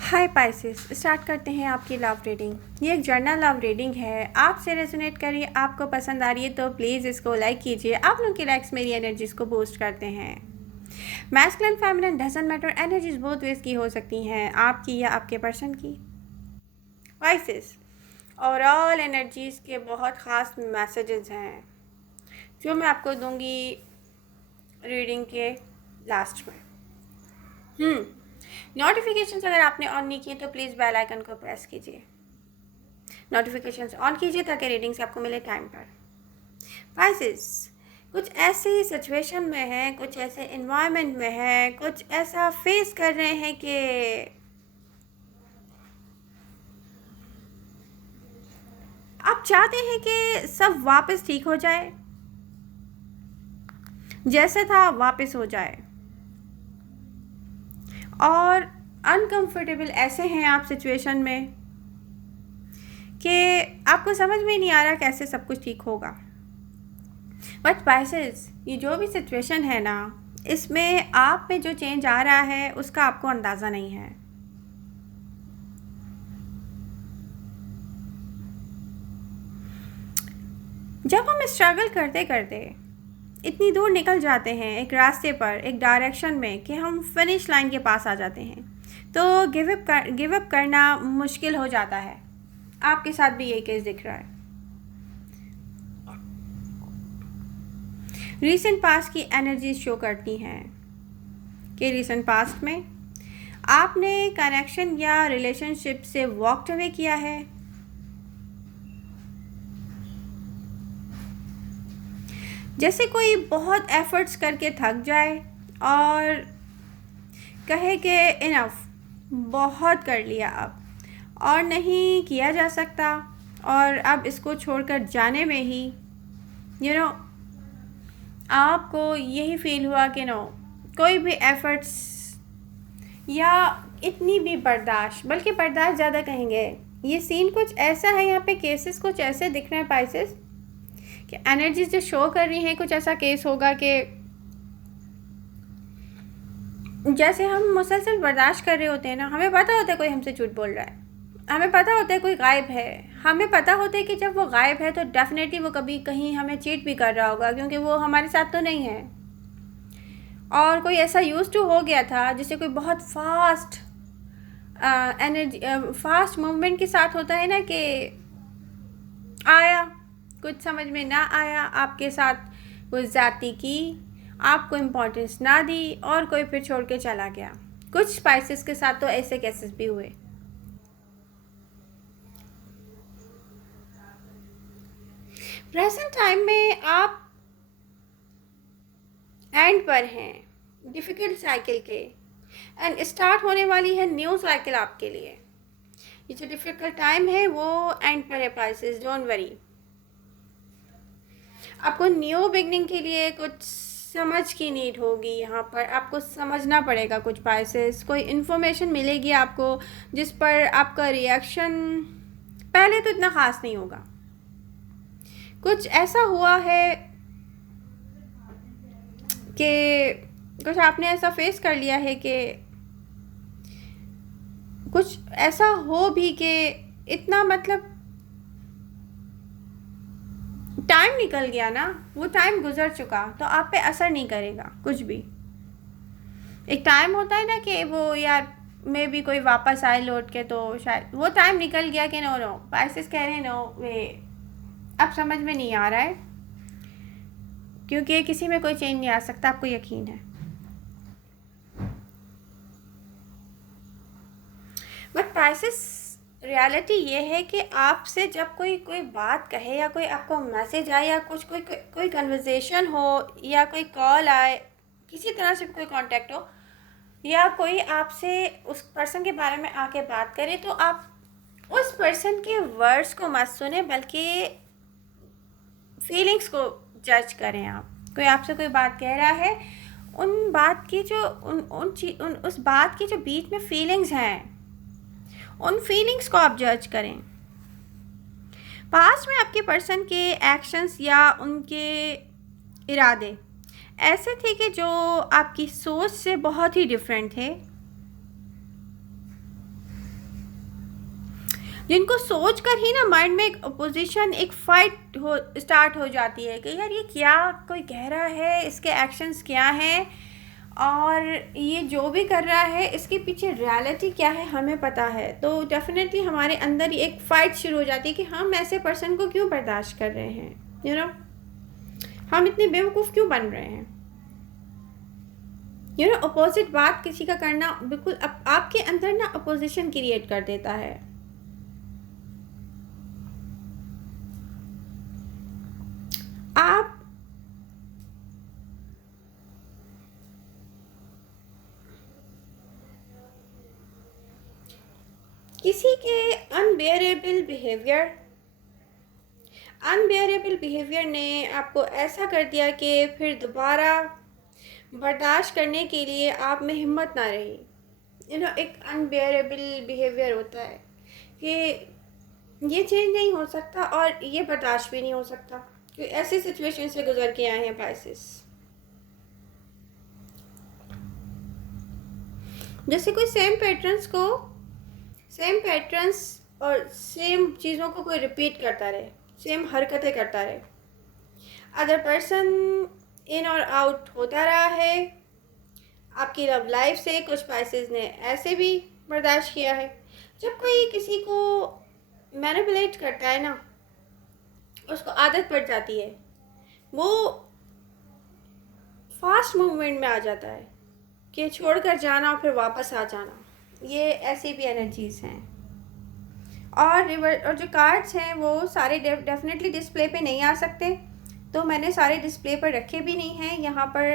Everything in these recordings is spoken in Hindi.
हाय पाइसेस, स्टार्ट करते हैं आपकी लव रीडिंग। ये एक जर्नल लव रीडिंग है। आपसे रेजोनेट करिए, आपको पसंद आ रही है तो प्लीज़ इसको लाइक कीजिए। आप लोगों की लाइक्स मेरी एनर्जीज को बूस्ट करते हैं। Masculine feminine doesn't matter, energies बहुत वेज की हो सकती हैं, आपकी या आपके पर्सन की। पाइसेस, ओवरऑल एनर्जीज के बहुत ख़ास मैसेजेस हैं जो मैं आपको दूंगी रीडिंग के लास्ट में। नोटिफिकेशंस अगर आपने ऑन नहीं किए तो प्लीज़ बेल आइकन को प्रेस कीजिए। नोटिफिकेशंस ऑन कीजिए ताकि रीडिंग्स आपको मिले टाइम पर। पाइसेस, कुछ ऐसी सिचुएशन में है, कुछ ऐसे इन्वायरमेंट में है, कुछ ऐसा फेस कर रहे हैं कि आप चाहते हैं कि सब वापस ठीक हो जाए, जैसे था वापस हो जाए, और अनकंफर्टेबल ऐसे हैं आप सिचुएशन में कि आपको समझ में नहीं आ रहा कैसे सब कुछ ठीक होगा। बट पाइसेस, ये जो भी सिचुएशन है ना, इसमें आप में जो चेंज आ रहा है उसका आपको अंदाज़ा नहीं है। जब हम स्ट्रगल करते करते इतनी दूर निकल जाते हैं एक रास्ते पर, एक डायरेक्शन में, कि हम फिनिश लाइन के पास आ जाते हैं, तो गिव अप करना मुश्किल हो जाता है। आपके साथ भी यही केस दिख रहा है। रीसेंट पास्ट की एनर्जीज शो करती हैं कि रीसेंट पास्ट में आपने कनेक्शन या रिलेशनशिप से वॉकड अवे किया है, जैसे कोई बहुत एफर्ट्स करके थक जाए और कहे कि इनफ, बहुत कर लिया अब और नहीं किया जा सकता, और अब इसको छोड़कर जाने में ही आपको यही फील हुआ कि नो, कोई भी एफर्ट्स या इतनी भी बर्दाश्त, बल्कि बर्दाश्त ज़्यादा कहेंगे। ये सीन कुछ ऐसा है, यहाँ पे केसेस कुछ ऐसे दिख रहे हैं पाइसेस कि एनर्जीज जो शो कर रही हैं, कुछ ऐसा केस होगा कि जैसे हम मुसलसल बर्दाश्त कर रहे होते हैं ना, हमें पता होता है कोई हमसे झूठ बोल रहा है, हमें पता होता है कोई गायब है, हमें पता होता है कि जब वो गायब है तो डेफिनेटली वो कभी कहीं हमें चीट भी कर रहा होगा, क्योंकि वो हमारे साथ तो नहीं है। और कोई ऐसा यूज टू हो गया था जिसे कोई बहुत फास्ट एनर्जी, फास्ट मूवमेंट के साथ होता है ना, कि आया, कुछ समझ में ना आया, आपके साथ कुछ ज़्यादती की, आपको इम्पोर्टेंस ना दी और कोई फिर छोड़ के चला गया। कुछ स्पाइसेस के साथ तो ऐसे केसेस भी हुए। प्रेजेंट टाइम में आप एंड पर हैं डिफ़िकल्ट साइकिल के, एंड स्टार्ट होने वाली है न्यू साइकिल आपके लिए। ये जो डिफ़िकल्ट टाइम है वो एंड पर है पाइसेस, डोंट वरी। आपको न्यू बिगनिंग के लिए कुछ समझ की नीड होगी, यहाँ पर आपको समझना पड़ेगा कुछ पाइसेस, कोई इन्फॉर्मेशन मिलेगी आपको जिस पर आपका रिएक्शन पहले तो इतना ख़ास नहीं होगा। कुछ ऐसा हुआ है कि कुछ आपने ऐसा फेस कर लिया है कि कुछ ऐसा हो भी कि इतना, मतलब टाइम निकल गया ना, वो टाइम गुजर चुका, तो आप पे असर नहीं करेगा कुछ भी। एक टाइम होता है ना कि वो यार मे भी कोई वापस आए लौट के, तो शायद वो टाइम निकल गया कि नो नो, पाइसेस कह रहे हैं नो वे, अब समझ में नहीं आ रहा है, क्योंकि किसी में कोई चेंज नहीं आ सकता, आपको यकीन है। बट पाइसेस, रियलिटी ये है कि आपसे जब कोई कोई बात कहे या कोई आपको मैसेज आए या कुछ कोई कन्वर्सेशन हो या कोई कॉल आए, किसी तरह से कोई कांटेक्ट हो या कोई आपसे उस पर्सन के बारे में आके बात करे, तो आप उस पर्सन के वर्ड्स को मत सुने, बल्कि फीलिंग्स को जज करें। आप कोई आपसे कोई बात कह रहा है, उन बात की जो उस बात की जो बीच में फीलिंग्स हैं, उन फीलिंग्स को आप जज करें। पास्ट में आपके पर्सन के एक्शंस या उनके इरादे ऐसे थे कि जो आपकी सोच से बहुत ही डिफरेंट थे, जिनको सोच कर ही ना माइंड में एक अपोजिशन, एक फाइट हो स्टार्ट हो जाती है कि यार ये क्या कोई कह रहा है, इसके एक्शंस क्या हैं, और ये जो भी कर रहा है इसके पीछे रियलिटी क्या है हमें पता है। तो डेफिनेटली हमारे अंदर ही एक फ़ाइट शुरू हो जाती है कि हम ऐसे पर्सन को क्यों बर्दाश्त कर रहे हैं, हम इतने बेवकूफ़ क्यों बन रहे हैं। अपोजिट बात किसी का करना बिल्कुल आपके अंदर ना अपोजिशन क्रिएट कर देता है। आप किसी के अनबेयरेबल बिहेवियर ने आपको ऐसा कर दिया कि फिर दोबारा बर्दाश्त करने के लिए आप में हिम्मत ना रही। एक अनबेयरेबल बिहेवियर होता है कि ये चेंज नहीं हो सकता और ये बर्दाश्त भी नहीं हो सकता, क्योंकि ऐसी सिचुएशन से गुजर के आए हैं पाइसेस। जैसे कोई सेम पैटर्न्स और सेम चीज़ों को कोई रिपीट करता रहे, सेम हरकतें करता रहे, अदर पर्सन इन और आउट होता रहा है आपकी लव लाइफ से। कुछ पाइसेस ने ऐसे भी बर्दाश्त किया है। जब कोई किसी को मैनिपुलेट करता है ना, उसको आदत पड़ जाती है, वो फास्ट मूवमेंट में आ जाता है कि छोड़कर जाना और फिर वापस आ जाना। ये ऐसी भी एनर्जीज़ हैं। और जो कार्ड्स हैं वो सारे डेफिनेटली डिस्प्ले पे नहीं आ सकते, तो मैंने सारे डिस्प्ले पर रखे भी नहीं हैं। यहाँ पर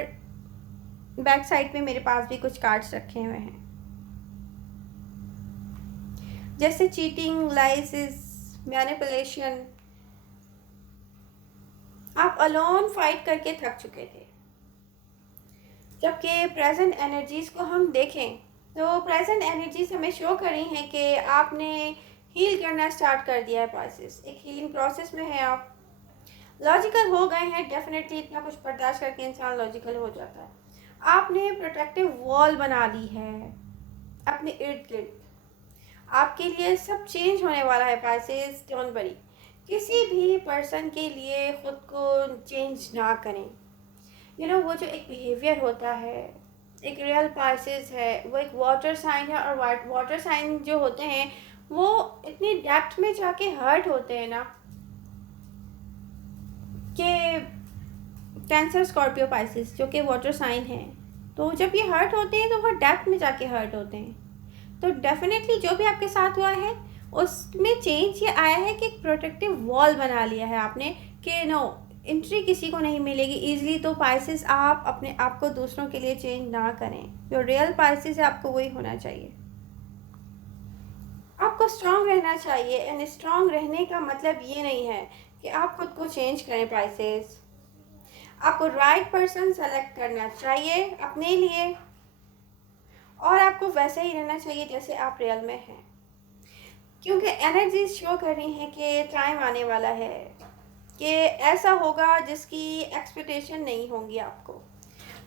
बैक साइड पे मेरे पास भी कुछ कार्ड्स रखे हुए हैं, जैसे चीटिंग, लाइज, मैनिपुलेशन। आप अलोन फाइट करके थक चुके थे। जबकि प्रेजेंट एनर्जीज़ को हम देखें तो प्रेजेंट एनर्जीज हमें शो कर रही हैं कि आपने हील करना स्टार्ट कर दिया है। पाइसेस एक हीलिंग प्रोसेस में है। आप लॉजिकल हो गए हैं। डेफिनेटली इतना कुछ बर्दाश्त करके इंसान लॉजिकल हो जाता है। आपने प्रोटेक्टिव वॉल बना ली है अपने इर्द गिर्द। आपके लिए सब चेंज होने वाला है। पाइसेस डोंट वरी, किसी भी पर्सन के लिए ख़ुद को चेंज ना करें। वो जो एक बिहेवियर होता है, एक रियल पाइसेस है, वो एक वाटर साइन है। और वाटर साइन जो होते हैं वो इतनी डेप्थ में जाके हर्ट होते हैं ना, कि कैंसर, स्कॉर्पियो, पाइसेस जो कि वाटर साइन है, तो जब ये हर्ट होते हैं तो वो डेप्थ में जाके हर्ट होते हैं। तो डेफिनेटली जो भी आपके साथ हुआ है उसमें चेंज ये आया है कि एक प्रोटेक्टिव वॉल बना लिया है आपने कि नो एंट्री किसी को नहीं मिलेगी ईजिली। तो पाइसेस आप अपने आप को दूसरों के लिए चेंज ना करें। जो रियल पाइसेस है आपको वही होना चाहिए। आपको स्ट्रांग रहना चाहिए। एंड स्ट्रांग रहने का मतलब ये नहीं है कि आप खुद को चेंज करें। पाइसेस आपको राइट पर्सन सेलेक्ट करना चाहिए अपने लिए, और आपको वैसे ही रहना चाहिए जैसे आप रियल में हैं, क्योंकि एनर्जी शो कर रही हैं कि टाइम आने वाला है कि ऐसा होगा जिसकी एक्सपेक्टेशन नहीं होंगी। आपको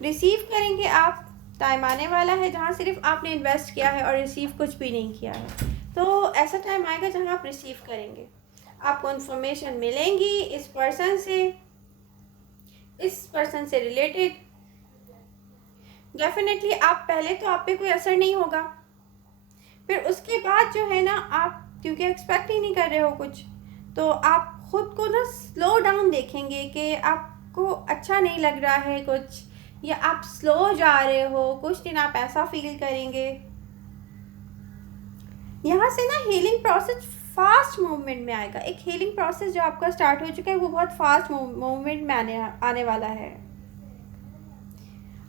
रिसीव करेंगे आप। टाइम आने वाला है जहाँ सिर्फ आपने इन्वेस्ट किया है और रिसीव कुछ भी नहीं किया है। तो ऐसा टाइम आएगा जहाँ आप रिसीव करेंगे। आपको इन्फॉर्मेशन मिलेंगी इस पर्सन से रिलेटेड। डेफिनेटली आप पहले तो आप पे कोई असर नहीं होगा, फिर उसके बाद जो है ना, आप क्योंकि एक्सपेक्ट ही नहीं कर रहे हो कुछ, तो आप खुद को ना स्लो डाउन देखेंगे कि आपको अच्छा नहीं लग रहा है कुछ, या आप स्लो जा रहे हो। कुछ दिन आप ऐसा फील करेंगे। यहाँ से ना हीलिंग प्रोसेस फास्ट मूवमेंट में आएगा। एक हीलिंग प्रोसेस जो आपका स्टार्ट हो चुका है वो बहुत फास्ट मूवमेंट में आने वाला है।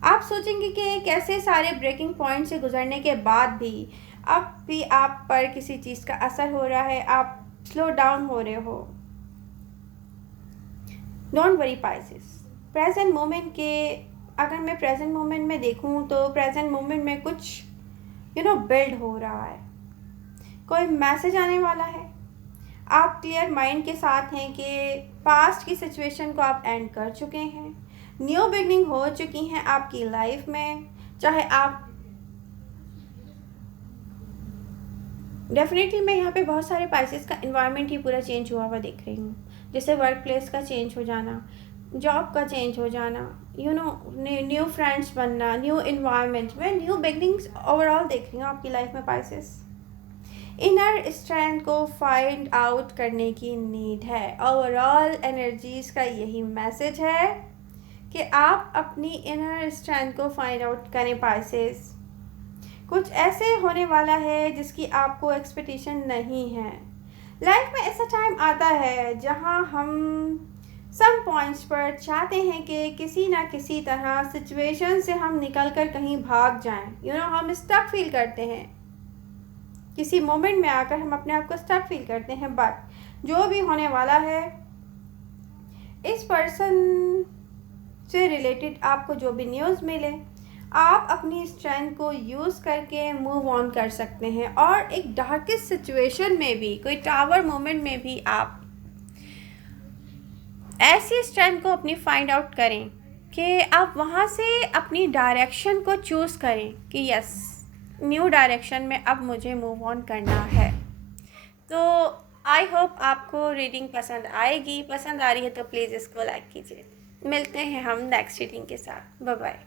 आप सोचेंगे कि कैसे सारे ब्रेकिंग पॉइंट से गुजरने के बाद भी अब भी आप पर किसी चीज़ का असर हो रहा है, आप स्लो डाउन हो रहे हो। Don't worry Pisces. Present moment के, अगर मैं प्रेजेंट मोमेंट में देखूं तो प्रेजेंट मोमेंट में कुछ बिल्ड हो रहा है। कोई मैसेज आने वाला है। आप क्लियर माइंड के साथ हैं कि पास्ट की सिचुएशन को आप एंड कर चुके हैं। न्यू बिगनिंग हो चुकी हैं आपकी लाइफ में। चाहे आप डेफिनेटली मैं यहाँ पे बहुत सारे पाइसेस का इन्वायरमेंट ही पूरा चेंज हुआ हुआ देख रही हूँ, जैसे वर्क प्लेस का चेंज हो जाना, जॉब का चेंज हो जाना, न्यू फ्रेंड्स बनना, न्यू इन्वायरमेंट में न्यू बिगनिंग्स ओवरऑल देख रही हूँ आपकी लाइफ में पाइसेस। इनर स्ट्रेंथ को फाइंड आउट करने की नीड है। ओवरऑल एनर्जीज का यही मैसेज है कि आप अपनी इनर स्ट्रेंथ को फाइंड आउट करें पाइसेस। कुछ ऐसे होने वाला है जिसकी आपको एक्सपेक्टेशन नहीं है। लाइफ में ऐसा टाइम आता है जहां हम सम पॉइंट्स पर चाहते हैं कि किसी ना किसी तरह सिचुएशन से हम निकल कर कहीं भाग जाएं। हम स्टक फील करते हैं, किसी मोमेंट में आकर हम अपने आप को स्टक फील करते हैं। बट जो भी होने वाला है, इस पर्सन से रिलेटेड आपको जो भी न्यूज़ मिले, आप अपनी स्ट्रेंथ को यूज़ करके मूव ऑन कर सकते हैं। और एक डार्केस्ट सिचुएशन में भी, कोई टावर मोमेंट में भी आप ऐसी स्ट्रेंथ को अपनी फाइंड आउट करें कि आप वहाँ से अपनी डायरेक्शन को चूज़ करें कि यस, न्यू डायरेक्शन में अब मुझे मूव ऑन करना है। तो आई होप आपको रीडिंग पसंद आएगी। पसंद आ रही है तो प्लीज़ इसको लाइक कीजिए। मिलते हैं हम नेक्स्ट रीडिंग के साथ। Bye bye.